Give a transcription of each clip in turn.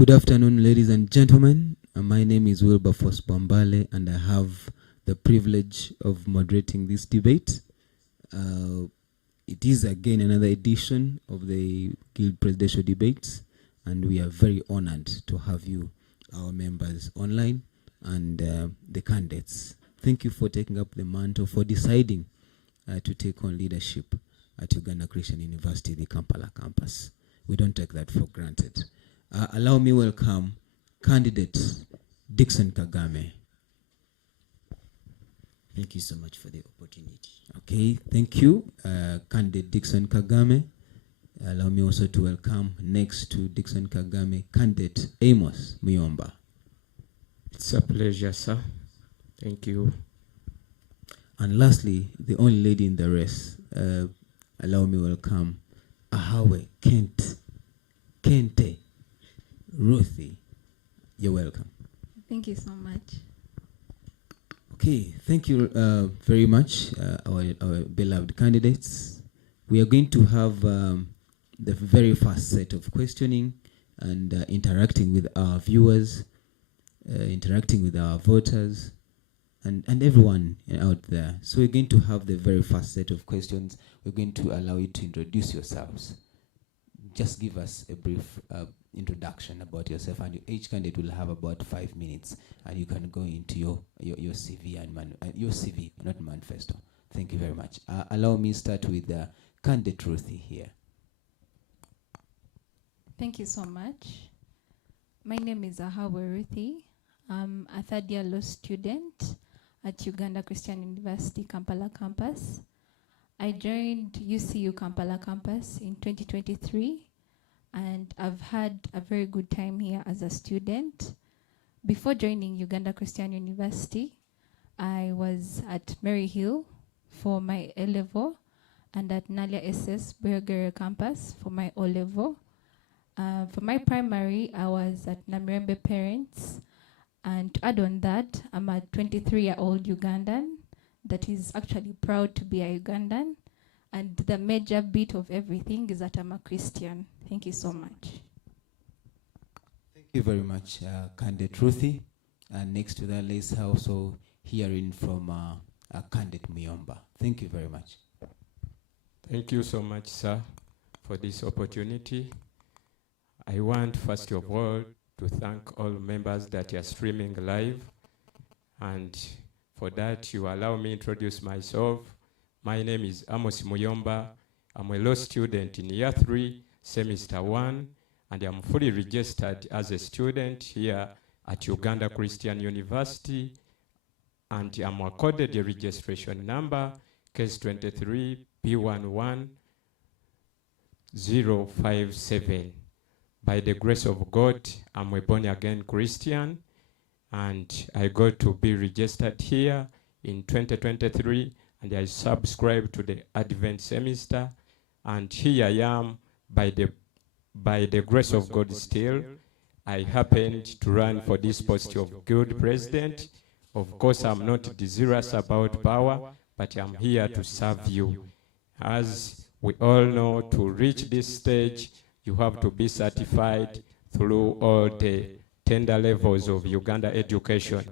Good afternoon, ladies and gentlemen. My name is Wilberforce Bambale, and I have the privilege of moderating this debate. It is again another edition of the Guild Presidential Debates, and we are very honored to have you, our members, online, and the candidates. Thank you for taking up the mantle, for deciding to take on leadership at Uganda Christian University, the Kampala campus. We don't take that for granted. Allow me welcome candidate Dixon Kagame. Thank you so much for the opportunity. Okay, thank you, candidate Dixon Kagame. Allow me also to welcome next to Dixon Kagame, candidate Amos Muyomba. It's a pleasure, sir. Thank you. And lastly, the only lady in the race, allow me welcome Ahawe Kente Ruthie. You're welcome. Thank you so much. Okay, thank you very much, our beloved candidates. We are going to have the very first set of questioning and interacting with our viewers, interacting with our voters, and everyone out there. So we're going to have the very first set of questions. We're going to allow you to introduce yourselves. Just give us a brief introduction about yourself, and each candidate will have about 5 minutes, and you can go into your CV and your CV, not manifesto. Thank you very much. Allow me start with candidate Ruthie here. Thank you so much. My name is Ahawe Ruthie. I'm a third-year law student at Uganda Christian University, Kampala campus. I joined Ucu Kampala campus in 2023, and I've had a very good time here as a student. Before joining Uganda Christian University, I was at Mary Hill for my A-level and at Nalia SS Burger campus for my O-level. For my primary, I was at Namirembe Parents. And to add on that, I'm a 23-year-old Ugandan that is actually proud to be a Ugandan. And the major bit of everything is that I'm a Christian. Thank you so much. Thank you very much, candidate Ruthie. And next to that, let's also hearing from candidate Muyomba. Thank you very much. Thank you so much, sir, for this opportunity. I want, first of all, to thank all members that are streaming live. And for that, you allow me to introduce myself. My name is Amos Muyomba. I'm a law student in year 3, semester 1, and I'm fully registered as a student here at Uganda Christian University. And I'm accorded a registration number, case 23 P11057. By the grace of God, I'm a born-again Christian, and I got to be registered here in 2023, and I subscribed to the Advent semester, and here I am by the grace of God still. I happened to run for this post of guild president. Of course, I'm not desirous about power, but I'm here to serve you. As we all know, to reach this stage, you have to be certified through all the tender levels of Uganda education.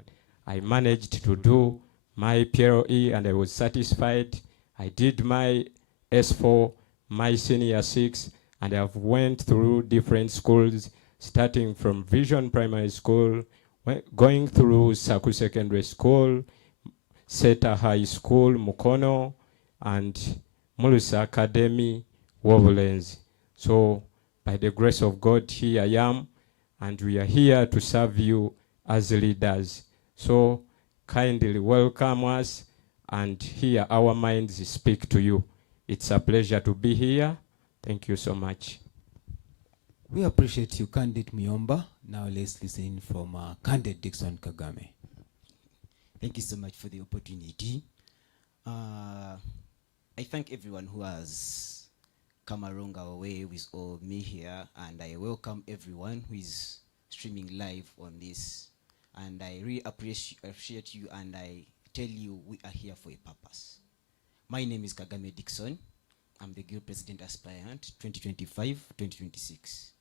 I managed to do my PLE and I was satisfied. I did my S4, my senior 6, and I've went through different schools, starting from Vision Primary School, going through Saku Secondary School, Seta High School, Mukono, and Mulusa Academy, Wovelands. So, by the grace of God, here I am, and we are here to serve you as leaders. So, kindly welcome us and hear our minds speak to you. It's a pleasure to be here. Thank you so much. We appreciate you, candidate Muyomba. Now let's listen from candidate Dixon Kagame. Thank you so much for the opportunity. I thank everyone who has come along our way with me here, and I welcome everyone who is streaming live on this. And I really appreciate you, and I tell you we are here for a purpose. My name is Kagame Dixon. I'm the Guild President Aspirant 2025-2026.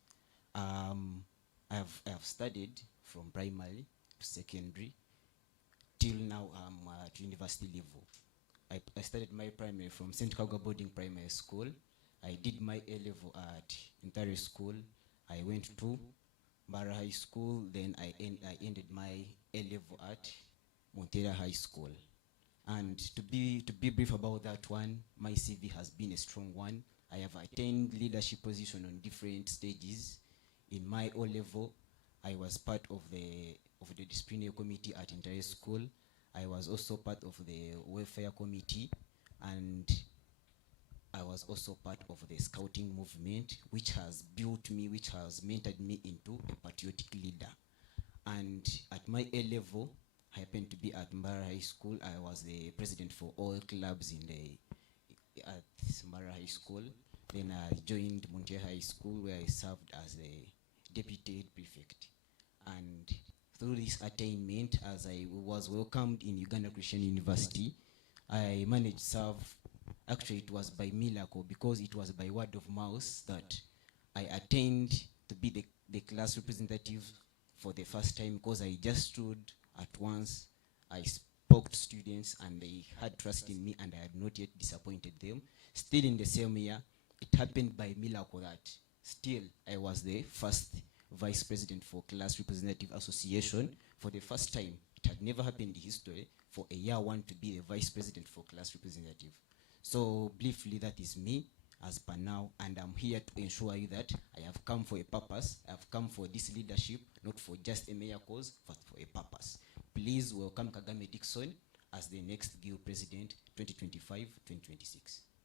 I have studied from primary to secondary till now I'm at university level. I started my primary from St. Kaga Boarding Primary School. I did my A-level at Intare School. I went to Mbara High School, then I ended my A-level at Montera High School. And to be brief about that one, my CV has been a strong one. I have attained leadership position on different stages. In my O-level, I was part of the disciplinary committee at Intare School. I was also part of the welfare committee, and I was also part of the scouting movement, which has built me, which has mentored me into a patriotic leader. And at my A-level, I happened to be at Mbara High School. I was the president for all clubs at Mbara High School. Then I joined Monte High School, where I served as the deputy prefect. And through this attainment, as I was welcomed in Uganda Christian University, I managed to serve. Actually, it was by miracle, because it was by word of mouth that I attained to be the class representative for the first time, because I just stood at once. I spoke to students and they had trust in me, and I had not yet disappointed them. Still in the same year, it happened by miracle that still I was the first vice president for Class Representative Association. For the first time, it had never happened in history for a year one to be the vice president for class representative. So briefly, that is me as per now, and I'm here to ensure you that I have come for a purpose. I have come for this leadership, not for just a mere cause, but for a purpose. Please welcome Kagame Dixon as the next GIL president, 2025-2026.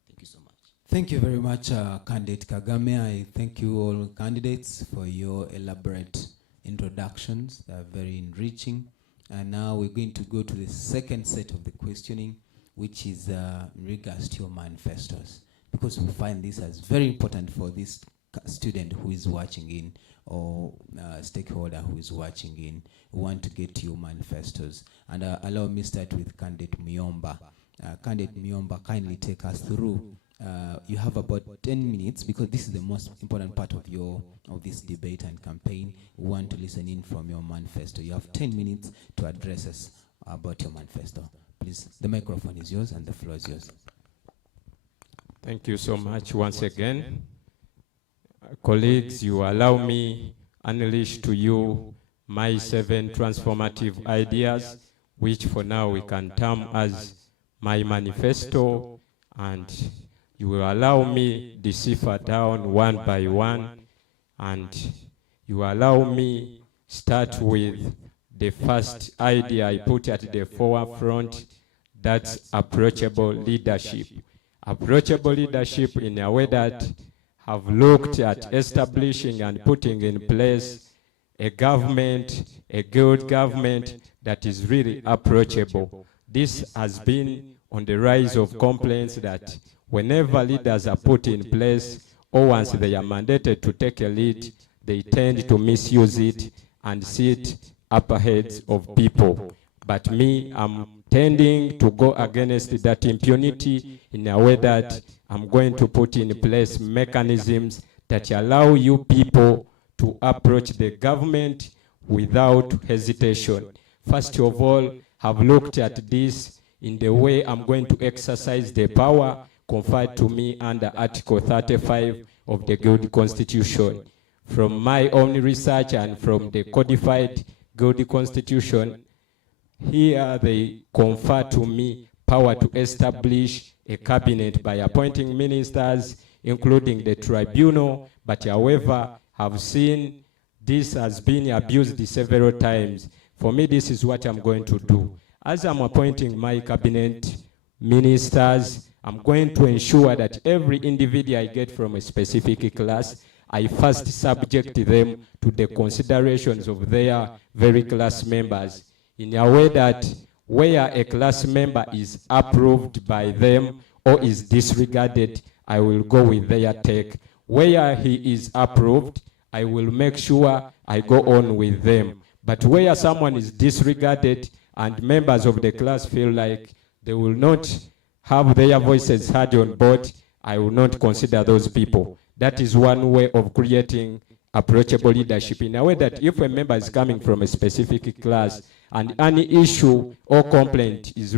Thank you so much. Thank you very much, candidate Kagame. I thank you all candidates for your elaborate introductions. They are very enriching. And now we're going to go to the second set of the questioning, which is in regards to your manifestos, because we find this as very important for this student who is watching in, or stakeholder who is watching in. We want to get to your manifestos. And allow me start with candidate Myomba. Candidate Myomba, kindly take us through. You have about 10 minutes, because this is the most important part of this debate and campaign. We want to listen in from your manifesto. You have 10 minutes to address us about your manifesto. Please, the microphone is yours and the floor is yours. Thank you so much once again. Colleagues, you allow me unleash to you my 7 transformative ideas, which for now we can term as my manifesto, and you will allow me decipher down one by one, and you allow me start with the first idea I put at the forefront. That's approachable leadership. Approachable leadership in a way that have looked at establishing and putting in place a government, a good government that is really approachable. This has been on the rise of complaints that whenever leaders are put in place, or once they are mandated to take a lead, they tend to misuse it and sit upper heads of people. But me, I'm tending to go against that impunity in a way that I'm going to put in place mechanisms that allow you people to approach the government without hesitation. First of all, have looked at this in the way I'm going to exercise the power conferred to me under Article 35 of the Guild Constitution. From my own research and from the codified Guild Constitution, here they confer to me power to establish a cabinet by appointing ministers, including the tribunal, but however, have seen this has been abused several times. For me, this is what I'm going to do. As I'm appointing my cabinet ministers, I'm going to ensure that every individual I get from a specific class, I first subject them to the considerations of their very class members, in a way that where a class member is approved by them or is disregarded, I will go with their take. Where he is approved, I will make sure I go on with them. But where someone is disregarded and members of the class feel like they will not have their voices heard on board, I will not consider those people. That is one way of creating approachable leadership in a way that if a member is coming from a specific class and any issue or complaint is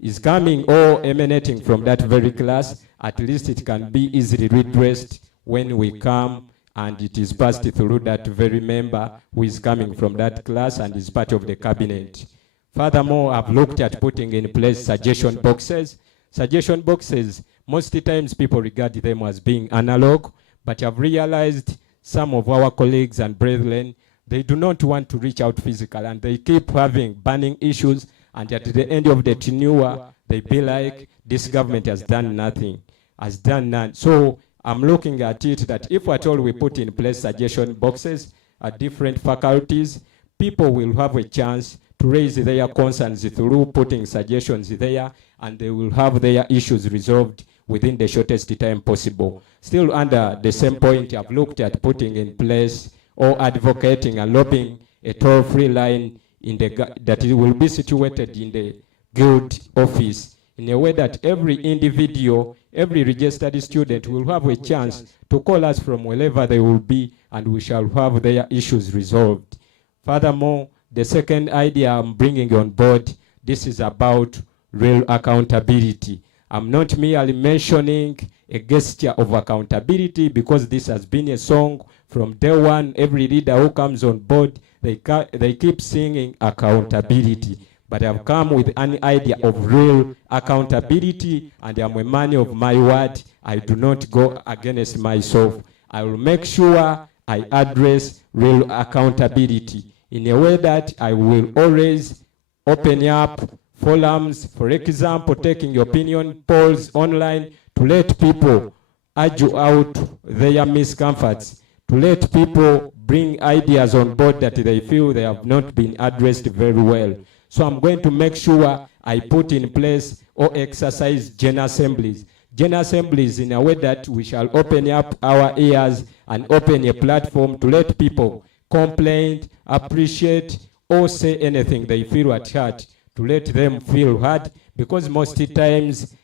is coming or emanating from that very class, at least it can be easily redressed when we come and it is passed through that very member who is coming from that class and is part of the cabinet. Furthermore, I've looked at putting in place suggestion boxes. Suggestion boxes, most times people regard them as being analog, but I've realized some of our colleagues and brethren, they do not want to reach out physical and they keep having burning issues, and at the end of the tenure, they be like, this government has done nothing, has done none. So I'm looking at it that if at all we put in place suggestion boxes at different faculties, people will have a chance to raise their concerns through putting suggestions there, and they will have their issues resolved within the shortest time possible. Still under the same point, I've looked at putting in place or advocating and lobbying a toll-free line that it will be situated in the guild office in a way that every individual, every registered student will have a chance to call us from wherever they will be, and we shall have their issues resolved. Furthermore, the second idea I'm bringing on board, this is about real accountability. I'm not merely mentioning a gesture of accountability because this has been a song from day one. Every leader who comes on board, they keep singing accountability. But I've come with an idea of real accountability, and I'm a man of my word. I do not go against myself. I will make sure I address real accountability in a way that I will always open up forums, for example, taking opinion polls online to let people argue out their miscomforts, to let people bring ideas on board that they feel they have not been addressed very well. So I'm going to make sure I put in place or exercise general assemblies. General assemblies in a way that we shall open up our ears and open a platform to let people complain, appreciate, or say anything they feel at heart, to let them feel heard, because most times,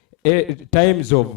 times of